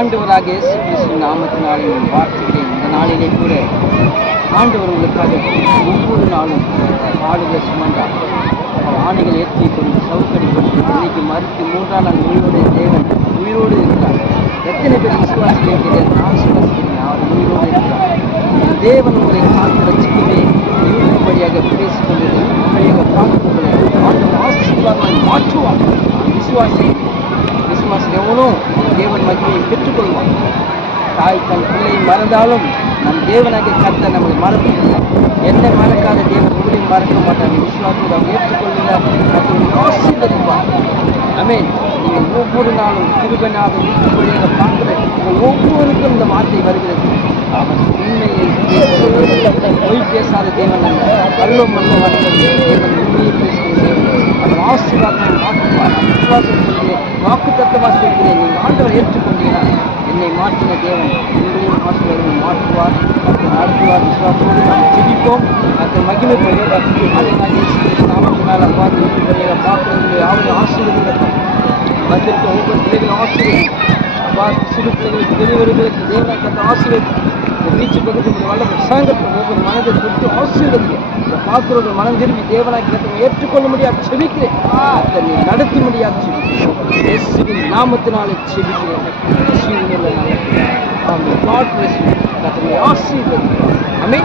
ஆண்டவராக இயேசு கிறிஸ்து நாமத்தினாலே நான் வாழ்த்துகிறேன். இந்த நாளிலே கூட ஆண்டவர் உங்களுக்காக ஒவ்வொரு நாளும் ஆடுகளை சுமந்தார். அவர் ஆணைகள் ஏற்றி கொண்டு சவுக்கடி கொண்டு இன்னைக்கு மறுத்து மூன்றாம் நாள் உயிரோடு தேவன் உயிரோடு இருக்கிறார். எத்தனை பேர் விசுவாசிகள் தெரியாது நான் சுவாசிக்கிறேன் அவர் உயிரோடு இருக்கிறார். தேவன் உங்களை காத்து ரசிக்கவே யூடியூபடியாக பேசிக் கொண்டது வழியாக பார்த்துக்கொள்ள ஆண்டவர் ஆசீர்வாதமாய் மாற்றுவார். விசுவாசி விசுவாசி எவனும் தேவன் மகிமையை பெற்றுக்கொள்வான் தாய் தன் பிள்ளை மறந்தாலும் நம் தேவனாக கத்த நம்மை மறப்பதில்லை என்னை மறக்காத தேவன் உங்களையும் மறக்க மாட்டாங்க விசுவாசத்தை அவர் ஏற்றுக்கொள்கிறார் மற்றும் ஆசீர்வதிப்பார். அமேன் நீங்கள் ஒவ்வொரு நாளும் திருபநாதன் வீட்டுக்குள்ளையாக பார்க்கிற உங்கள் ஒவ்வொருக்கும் இந்த வார்த்தை வருகிறது. அவன் உண்மையை பேசுகிறது பொய் பேசாத தேவன் அல்ல. கள்ளம் அல்ல வந்தது தேவன் உண்மையை பேசுகிற தேவன். அவர் ஆசீர்வாதம் மாற்றுவார் நான் விசுவாசம் வாக்கு தத்துவமாக சொல்கிறேன் நீங்கள் ஆண்டவர் ஏற்றுக்கொண்டீங்கன்னா என்னை மாற்றின தேவன் உங்களையும் ஆசீர்வாதம் மாற்றுவார் கர்த்தர் நடத்துவார் விசுவாசத்தோடு நாம் சிரிப்போம் ஜெபிப்போம் கர்த்தர் மகிமைப்படுவார் அதை நான் இயேசு நாமத்தினால் அவ்வாறு வீட்டுக்குள்ளையாக பார்க்கறது அவங்க ஆசீர்வதிக்கப்படும் வந்திருக்க ஒவ்வொரு பிள்ளைகளும் ஆசீர்வதி அவ்வாறு சிறு பிள்ளைகளுக்கு பெரியவர்களுக்கு தேவனை கத்த ஆசீர்வதி இந்த பீச்சு பகுதியில் வல்ல பிரசாங்கத்தில் ஒவ்வொரு மனதை தொட்டு ஆசீர்வதி இந்த பார்க்கிறவர்கள் மனம் திரும்பி தேவனாய் கத்தை ஏற்றுக்கொள்ள முடியாது செவிக்கிறேன் அதை நீ நடத்த முடியாது செபிக்கிறேன் நாமத்தினாலே செவிக்கிறேன் இயேசுவின் அமை